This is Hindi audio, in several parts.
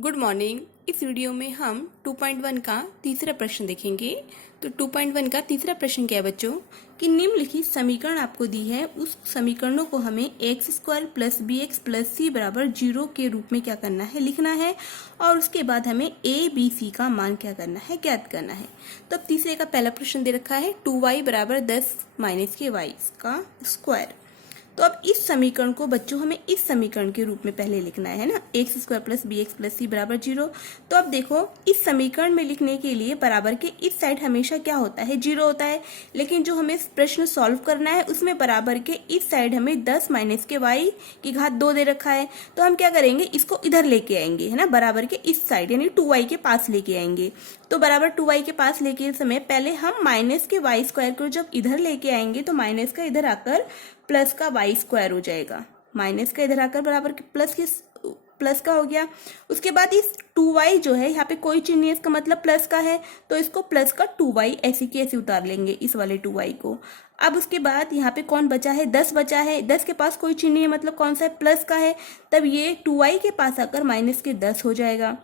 Good morning. इस वीडियो में हम 2.1 का तीसरा प्रश्न देखेंगे। तो 2.1 का तीसरा प्रश्न क्या है बच्चों कि निम्नलिखित समीकरण आपको दी है, उस समीकरणों को हमें x square plus b x plus c बराबर 0 के रूप में क्या करना है, लिखना है। और उसके बाद हमें ए बी सी का मान क्या करना है, ज्ञात करना है। तो अब तीसरे का पहला प्रश्न दे रखा है 2y बराबर 10 माइनस के वाई का स्क्वायर। तो अब इस समीकरण को बच्चों हमें इस समीकरण के रूप में पहले लिखना है ना, x square plus b x plus c बराबर 0। तो अब देखो इस समीकरण में लिखने के लिए बराबर के इस साइड हमेशा क्या होता है, 0 होता है। लेकिन जो हमें प्रश्न सॉल्व करना है उसमें बराबर के इस साइड हमें 10 माइनस के वाई की घात 2 दे रखा है। तो हम क्या करेंगे, इसको इधर लेके आएंगे, है ना, बराबर के इस साइड यानी 2y के पास लेके आएंगे। तो बराबर 2y के पास लेके समय पहले हम माइनस के वाई स्क्वायर को जब इधर लेके आएंगे तो माइनस का इधर आकर प्लस का वाई स्क्वायर हो जाएगा। माइनस का इधर आकर बराबर के प्लस का हो गया। उसके बाद इस 2y जो है यहाँ पे कोई चिन्ह नहीं है, इसका मतलब प्लस का है, तो इसको प्लस का 2y ऐसे की ऐसे उतार लेंगे, इस वाले 2y को। अब उसके बाद यहाँ पे कौन बचा है, 10 बचा है। 10 के पास कोई चिन्ह नहीं है, मतलब कौन सा है, प्लस का है। तब ये 2y के पास आकर माइनस के 10 हो जाएगा।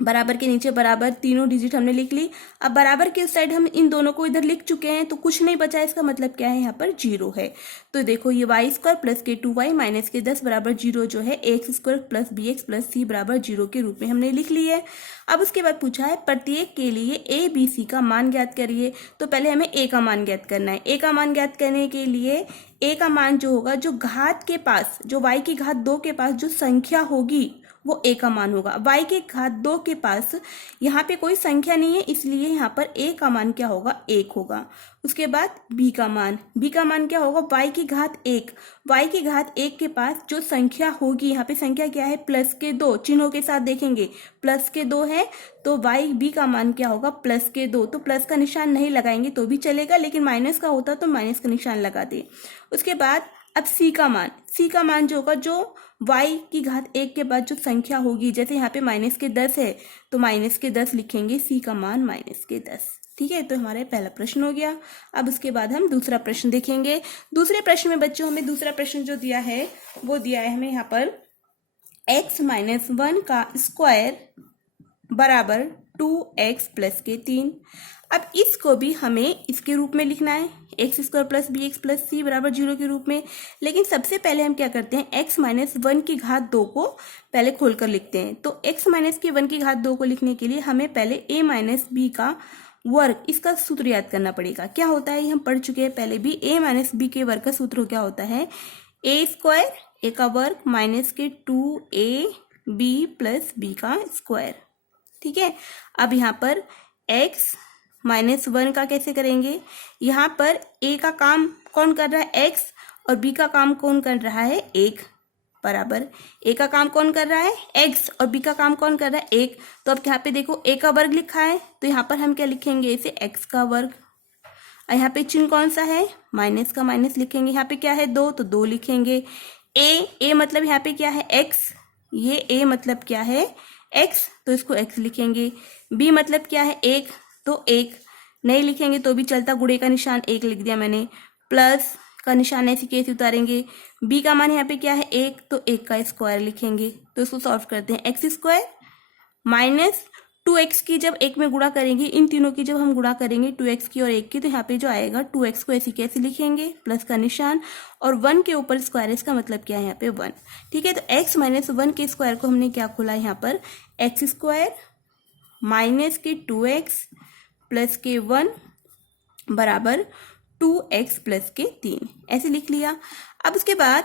बराबर के नीचे बराबर तीनों डिजिट हमने लिख ली। अब बराबर के उस साइड हम इन दोनों को इधर लिख चुके हैं, तो कुछ नहीं बचा। इसका मतलब क्या है, यहाँ पर 0 है। तो देखो ये वाई स्क्वायर प्लस के 2y माइनस के 10 बराबर 0 जो है x square plus b x plus c बराबर 0 के रूप में हमने लिख ली है। अब उसके बाद पूछा है प्रत्येक के लिए ए बी सी का मान ज्ञात करिए। तो पहले हमें ए का मान ज्ञात करना है। ए का मान ज्ञात करने के लिए ए का मान जो होगा, जो घात के पास, जो y की घात 2 के पास जो संख्या होगी वो a का मान होगा। y के घात 2 के पास यहाँ पे कोई संख्या नहीं है, इसलिए यहाँ पर a का मान क्या होगा, 1 होगा। उसके बाद b का मान क्या होगा, y की घात 1। y की घात 1 के पास जो संख्या होगी, यहाँ पे संख्या क्या है, प्लस के 2, चिन्हों के साथ देखेंगे प्लस के 2 है, तो b का मान क्या होगा, प्लस के 2। तो प्लस का निशान नहीं लगाएंगे तो भी चलेगा, लेकिन माइनस का होता तो माइनस का निशान लगा दे। उसके बाद अब c का मान जो होगा, जो y की घात 1 के बाद जो संख्या होगी, जैसे यहाँ पे माइनस के 10 है तो माइनस के 10 लिखेंगे, c का मान माइनस के 10। ठीक है, तो हमारा पहला प्रश्न हो गया। अब उसके बाद हम दूसरा प्रश्न देखेंगे। दूसरे प्रश्न में बच्चों हमें दूसरा प्रश्न जो दिया है वो दिया है हमें यहाँ पर x माइनस 1 का स्क्वायर बराबर 2x प्लस के 3। अब इसको भी हमें इसके रूप में लिखना है, x square plus b x plus c बराबर 0 के रूप में। लेकिन सबसे पहले हम क्या करते हैं, x माइनस 1 की घात 2 को पहले खोलकर लिखते हैं। तो x माइनस की 1 की घात 2 को लिखने के लिए हमें पहले a माइनस बी का वर्ग, इसका सूत्र याद करना पड़ेगा। क्या होता है, ये हम पढ़ चुके हैं पहले भी। a माइनस बी के वर्ग का सूत्र क्या होता है, a स्क्वायर, a का वर्ग माइनस के 2ab प्लस b का स्क्वायर। ठीक है, अब यहाँ पर x माइनस 1 का कैसे करेंगे, यहाँ पर a का काम कौन कर रहा है, x, और b का काम कौन कर रहा है, 1, बराबर a का काम कौन कर रहा है, x, और b का काम कौन कर रहा है, 1। तो अब यहाँ पे देखो a का वर्ग लिखा है, तो यहाँ पर हम क्या लिखेंगे, इसे x का वर्ग। और यहाँ पे चिन्ह कौन सा है, माइनस का माइनस लिखेंगे। यहाँ पे क्या है, 2, तो 2 लिखेंगे। a मतलब यहाँ पे क्या है, x, ये a मतलब क्या है, x, तो इसको x लिखेंगे। b मतलब क्या है, 1, तो 1 नहीं लिखेंगे तो भी चलता, गुणे का निशान 1 लिख दिया मैंने। प्लस का निशान ऐसे कैसे उतारेंगे, b का मान यहाँ पे क्या है, 1, तो 1 का स्क्वायर लिखेंगे। तो इसको सॉल्व करते हैं, एक्स स्क्वायर माइनस 2x की जब 1 में गुणा करेंगे, इन तीनों की जब हम गुणा करेंगे 2x की और 1 की, तो यहाँ पे जो आएगा 2x को ऐसे कैसे लिखेंगे, प्लस का निशान, और 1 के ऊपर स्क्वायर, इसका मतलब क्या है यहाँ पे 1। ठीक है, तो x माइनस 1 के स्क्वायर को हमने क्या खोला है यहाँ पर, एक्स स्क्वायर माइनस के 2x प्लस के 1 बराबर 2x प्लस के 3, ऐसे लिख लिया। अब उसके बाद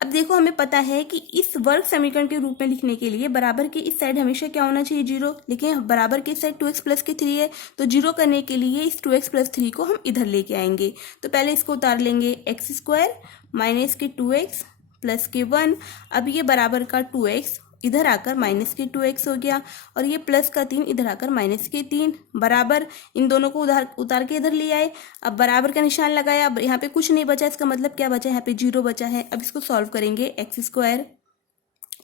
अब देखो हमें पता है कि इस वर्ग समीकरण के रूप में लिखने के लिए बराबर के इस साइड हमेशा क्या होना चाहिए, 0। लेकिन बराबर के इस साइड 2x प्लस के 3 है, तो 0 करने के लिए इस 2x प्लस 3 को हम इधर लेके आएंगे। तो पहले इसको उतार लेंगे, एक्स स्क्वायर माइनस के 2x प्लस के 1। अब ये बराबर का 2x इधर आकर माइनस के 2x हो गया, और ये प्लस का 3 इधर आकर माइनस के 3, बराबर इन दोनों को उतार के इधर ले आए। अब बराबर का निशान लगाया, अब यहाँ पे कुछ नहीं बचा, इसका मतलब क्या बचा, यहाँ पे 0 बचा है। अब इसको सॉल्व करेंगे, एक्स स्क्वायर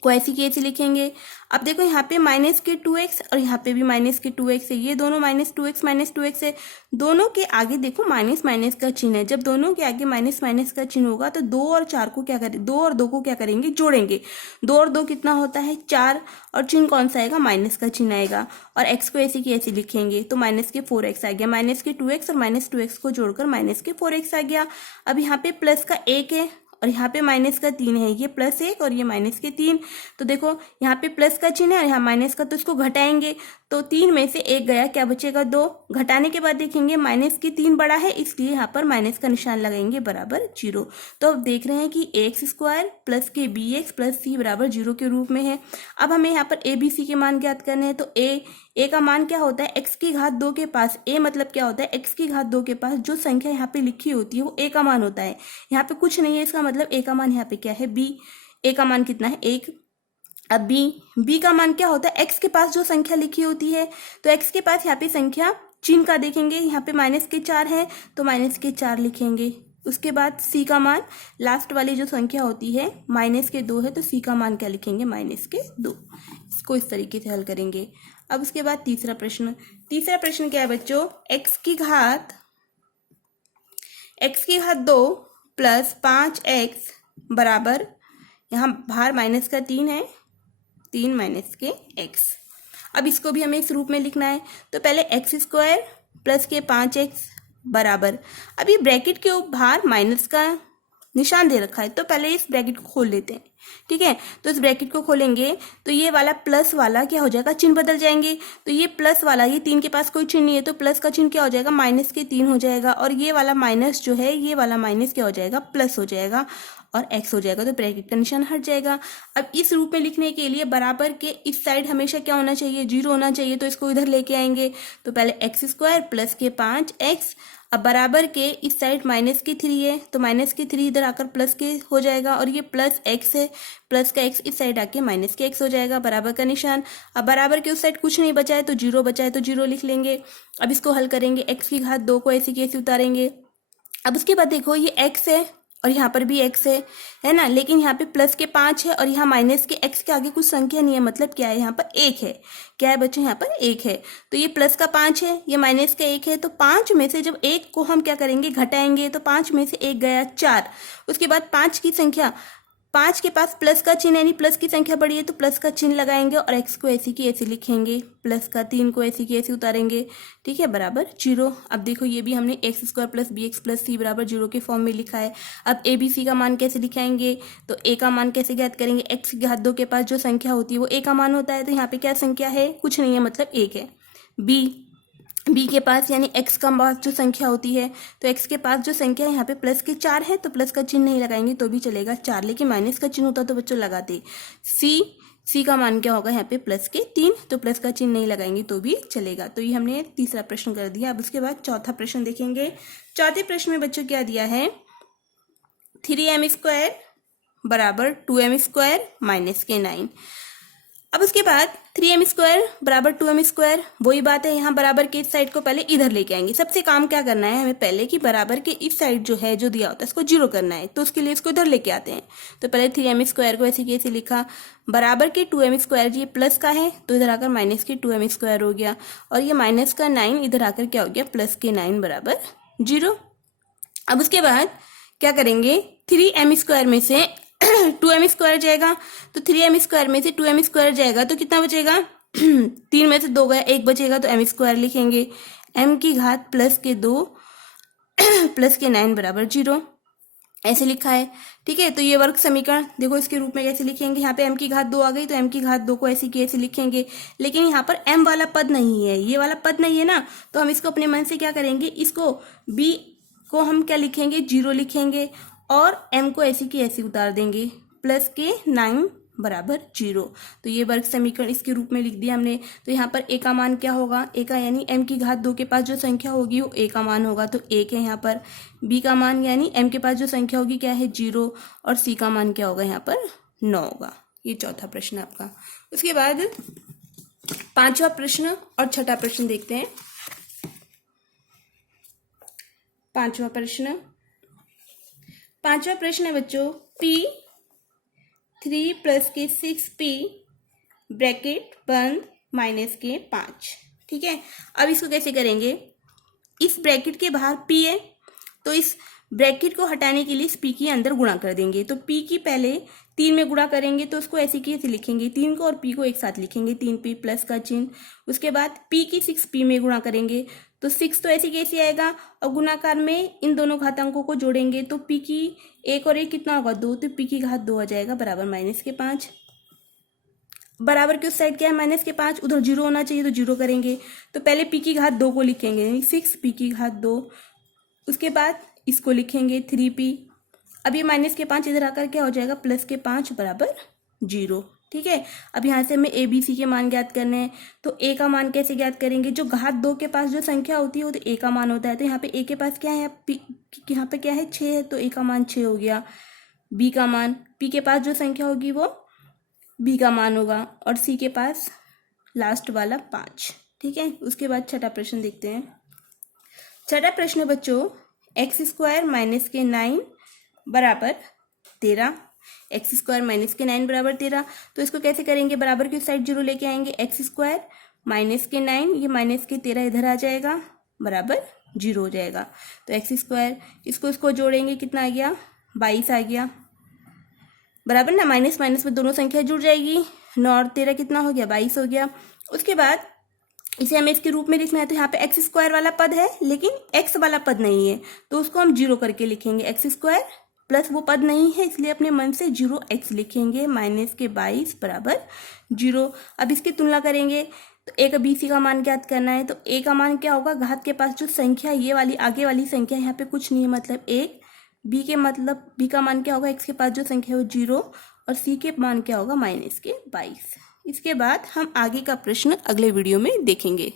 को ऐसी की ऐसी लिखेंगे। अब देखो यहाँ पे माइनस के 2x और यहाँ पे भी माइनस के 2x है, ये दोनों माइनस 2x है। दोनों के आगे देखो माइनस माइनस का चिन्ह है। जब दोनों के आगे माइनस माइनस का चिन्ह होगा तो 2 और 4 को क्या करें, 2 और 2 को क्या करेंगे, जोड़ेंगे। 2 और 2 कितना होता है, 4, और चिन्ह कौन सा आएगा, माइनस का चिन्ह आएगा। और x को ऐसी की ऐसी लिखेंगे तो माइनस के 4x आ गया। माइनस के 2x और माइनस 2x को जोड़कर माइनस के 4x आ गया। अब यहाँ पे प्लस का 1 है और यहाँ पे माइनस का 3 है, ये +1 और ये माइनस के 3। तो देखो यहाँ पे प्लस का चिन्ह है और यहाँ माइनस का, तो इसको घटाएंगे तो 3 में से 1 गया, क्या बचेगा 2। घटाने के बाद देखेंगे माइनस की 3 बड़ा है, इसलिए यहाँ पर माइनस का निशान लगाएंगे बराबर 0। तो अब देख रहे हैं कि x² प्लस के bx प्लस c बराबर 0 के रूप में है। अब हमें यहाँ पर a b c के मान ज्ञात करने हैं। तो a का मान क्या होता है, x की घात 2 के पास। a मतलब क्या होता है, x की घात 2 के पास जो संख्या यहाँ पे लिखी होती है वो a का मान होता है। यहाँ पे कुछ नहीं है, इसका मतलब a का मान यहाँ पे क्या है, b। a का मान कितना है, 1। अब b का मान क्या होता है, x के पास जो संख्या लिखी होती है। तो x के पास यहाँ पे संख्या चिन्ह का देखेंगे, यहाँ पे माइनस के 4 है तो माइनस के 4 लिखेंगे। उसके बाद c का मान, लास्ट वाली जो संख्या होती है माइनस के 2 है तो c का मान क्या लिखेंगे, माइनस के 2। इसको इस तरीके से हल करेंगे। अब उसके बाद तीसरा प्रश्न क्या है बच्चों, x की घात 2 प्लस 5x बराबर, यहाँ बाहर माइनस का 3 है, 3 माइनस के x। अब इसको भी हमें इस रूप में लिखना है। तो पहले x² प्लस के 5x बराबर, अब ये ब्रैकेट के बाहर माइनस का निशान दे रखा है तो पहले इस ब्रैकेट को खोल लेते हैं, ठीक है। तो इस ब्रैकेट को खोलेंगे तो ये वाला प्लस वाला क्या हो जाएगा, चिन्ह बदल जाएंगे। तो ये प्लस वाला, ये 3 के पास कोई चिन्ह नहीं है तो प्लस का चिन्ह क्या हो जाएगा, माइनस के 3 हो जाएगा। और ये वाला माइनस जो है, ये वाला माइनस क्या हो जाएगा, प्लस हो जाएगा और x हो जाएगा, तो ब्रैकेट का निशान हट जाएगा। अब इस रूप में लिखने के लिए बराबर के इस साइड हमेशा क्या होना चाहिए, 0 होना चाहिए। तो इसको इधर लेके आएंगे। तो पहले x² प्लस के 5x, अब बराबर के इस साइड माइनस के 3 है तो माइनस के 3 इधर आकर प्लस के हो जाएगा। और ये प्लस x है, प्लस का x इस साइड आके माइनस के x हो जाएगा, बराबर का निशान। अब बराबर के उस साइड कुछ नहीं बचा है तो 0 बचा है तो 0 लिख लेंगे। अब इसको हल करेंगे, x की घात 2 को ऐसी की ऐसी उतारेंगे। अब उसके बाद देखो ये x है और यहाँ पर भी x है ना, लेकिन यहाँ पे प्लस के 5 है और यहाँ माइनस के x के आगे कुछ संख्या नहीं है, मतलब क्या है, यहाँ पर 1 है। क्या है बच्चों, यहाँ पर 1 है। तो ये प्लस का 5 है, ये माइनस का 1 है। तो 5 में से जब 1 को हम क्या करेंगे, घटाएंगे, तो 5 में से 1 गया 4। उसके बाद 5 की संख्या, 5 के पास प्लस का चिन्ह यानी प्लस की संख्या बड़ी है तो प्लस का चिन्ह लगाएंगे और x को ऐसी की ऐसी लिखेंगे, प्लस का 3 को ऐसी की ऐसी उतारेंगे, ठीक है, बराबर 0। अब देखो ये भी हमने x² plus bx plus c बराबर 0 के फॉर्म में लिखा है। अब a b c का मान कैसे लिखाएंगे, तो a का मान कैसे ज्ञात करेंगे, x की घात 2 के पास जो संख्या होती है वो a का मान होता है। तो यहाँ पे क्या संख्या है, कुछ नहीं है, मतलब 1 है। b के पास यानी x का पास जो संख्या होती है, तो x के पास जो संख्या है यहाँ पे प्लस के 4 है तो प्लस का चिन्ह नहीं लगाएंगे तो भी चलेगा 4, लेकिन माइनस का चिन्ह होता तो बच्चों लगाते। c का मान क्या होगा, यहाँ पे प्लस के 3 तो प्लस का चिन्ह नहीं लगाएंगे तो भी चलेगा। तो ये हमने तीसरा प्रश्न कर दिया। अब उसके बाद चौथा प्रश्न देखेंगे। चौथे प्रश्न में बच्चों क्या दिया है, 3m² बराबर 2m² माइनस के 9। अब उसके बाद 3m² बराबर 2m², वही बात है, यहाँ बराबर के इस साइड को पहले इधर लेके आएंगे। सबसे काम क्या करना है हमें पहले, कि बराबर के इस साइड जो है, जो दिया होता है, इसको 0 करना है। तो उसके लिए इसको इधर लेके आते हैं। तो पहले 3m² को ऐसे कैसे लिखा, बराबर के 2m², ये प्लस का है तो इधर आकर माइनस के 2m² हो गया। और ये माइनस का 9 इधर आकर क्या हो गया, प्लस के 9 बराबर 0। अब उसके बाद क्या करेंगे, 3m² में से 2m² जाएगा, तो 3m² में से 2m² जाएगा तो कितना बचेगा, 3 में से 2 गया, 1 बचेगा तो m² लिखेंगे। m की घात प्लस के 2 प्लस के 9 बराबर 0, ऐसे लिखा है, ठीक है। तो ये वर्ग समीकरण देखो इसके रूप में कैसे लिखेंगे, यहाँ पे m की घात 2 आ गई तो m की घात 2 को ऐसे की ऐसे लिखेंगे। लेकिन यहाँ पर m वाला पद नहीं है, ये वाला पद नहीं है ना, तो हम इसको अपने मन से क्या करेंगे, इसको b को हम क्या लिखेंगे, 0 लिखेंगे और m को ऐसी की ऐसी उतार देंगे, प्लस के 9 बराबर 0। तो ये वर्ग समीकरण इसके रूप में लिख दिया हमने। तो यहाँ पर a का मान क्या होगा, a का यानी m की घात 2 के पास जो संख्या होगी वो a का मान होगा तो 1 है यहाँ पर। b का मान यानी m के पास जो संख्या होगी क्या है, 0, और c का मान क्या होगा, यहाँ पर 9 होगा। ये चौथा प्रश्न आपका। उसके बाद पांचवा प्रश्न और छठा प्रश्न देखते हैं। पांचवा प्रश्न है बच्चों, p 3 प्लस के 6p ब्रैकेट बंद माइनस के 5। ठीक है, अब इसको कैसे करेंगे, इस ब्रैकेट के बाहर p है तो इस ब्रैकेट को हटाने के लिए इस p के अंदर गुणा कर देंगे। तो p की पहले 3 में गुणा करेंगे तो उसको ऐसे कैसे लिखेंगे, 3 को और p को एक साथ लिखेंगे, 3p प्लस का चिन्ह। उसके बाद p की 6p में गुणा करेंगे तो 6 तो ऐसे कैसे आएगा, और गुणाकार में इन दोनों घातांकों को जोड़ेंगे तो p की 1 और 1 कितना होगा 2, तो p की घात 2 आ जाएगा बराबर माइनस के 5। बराबर की उस साइड क्या है माइनस के 5, उधर 0 होना चाहिए तो 0 करेंगे। तो पहले p की घात 2 को लिखेंगे, यानी 6p की घात 2। उसके बाद इसको लिखेंगे 3p। अब ये माइनस के 5 इधर आकर क्या हो जाएगा प्लस के 5 बराबर 0। ठीक है, अब यहाँ से हमें a b c के मान ज्ञात करने हैं। तो a का मान कैसे ज्ञात करेंगे, जो घात 2 के पास जो संख्या होती है वो तो a का मान होता है। तो यहाँ पे a के पास क्या है, यहाँ पे क्या है 6 है, तो a का मान 6 हो गया। b का मान, p के पास जो संख्या होगी वो b का मान होगा, और c के पास लास्ट वाला 5। ठीक है, उसके बाद छठा प्रश्न देखते हैं। छठा प्रश्न बच्चों, एक्स स्क्वायर माइनस के 9 बराबर 13, एक्स स्क्वायर माइनस के 9 बराबर 13। तो इसको कैसे करेंगे, बराबर की साइड 0 लेके आएंगे, एक्स स्क्वायर माइनस के 9, ये माइनस के 13 इधर आ जाएगा बराबर 0 हो जाएगा। तो एक्स स्क्वायर इसको जोड़ेंगे, कितना आ गया 22 आ गया बराबर ना, माइनस माइनस में दोनों संख्या जुड़ जाएगी, 9 और 13 कितना हो गया 22 हो गया। उसके बाद इसे हमें इसके रूप में लिखना है, तो यहाँ पे एक्स स्क्वायर वाला पद है लेकिन एक्स वाला पद नहीं है, तो उसको हम 0 करके लिखेंगे। एक्स स्क्वायर प्लस वो पद नहीं है इसलिए अपने मन से 0x लिखेंगे, माइनस के 22 बराबर 0। अब इसकी तुलना करेंगे तो a का b c का मान ज्ञात करना है। तो a का मान क्या होगा, घात के पास जो संख्या ये वाली आगे वाली संख्या यहाँ पे कुछ नहीं है मतलब 1, b के मतलब b का मान क्या होगा, x के पास जो संख्या है वो 0, और c के मान क्या होगा माइनस के 22। इसके बाद हम आगे का प्रश्न अगले वीडियो में देखेंगे।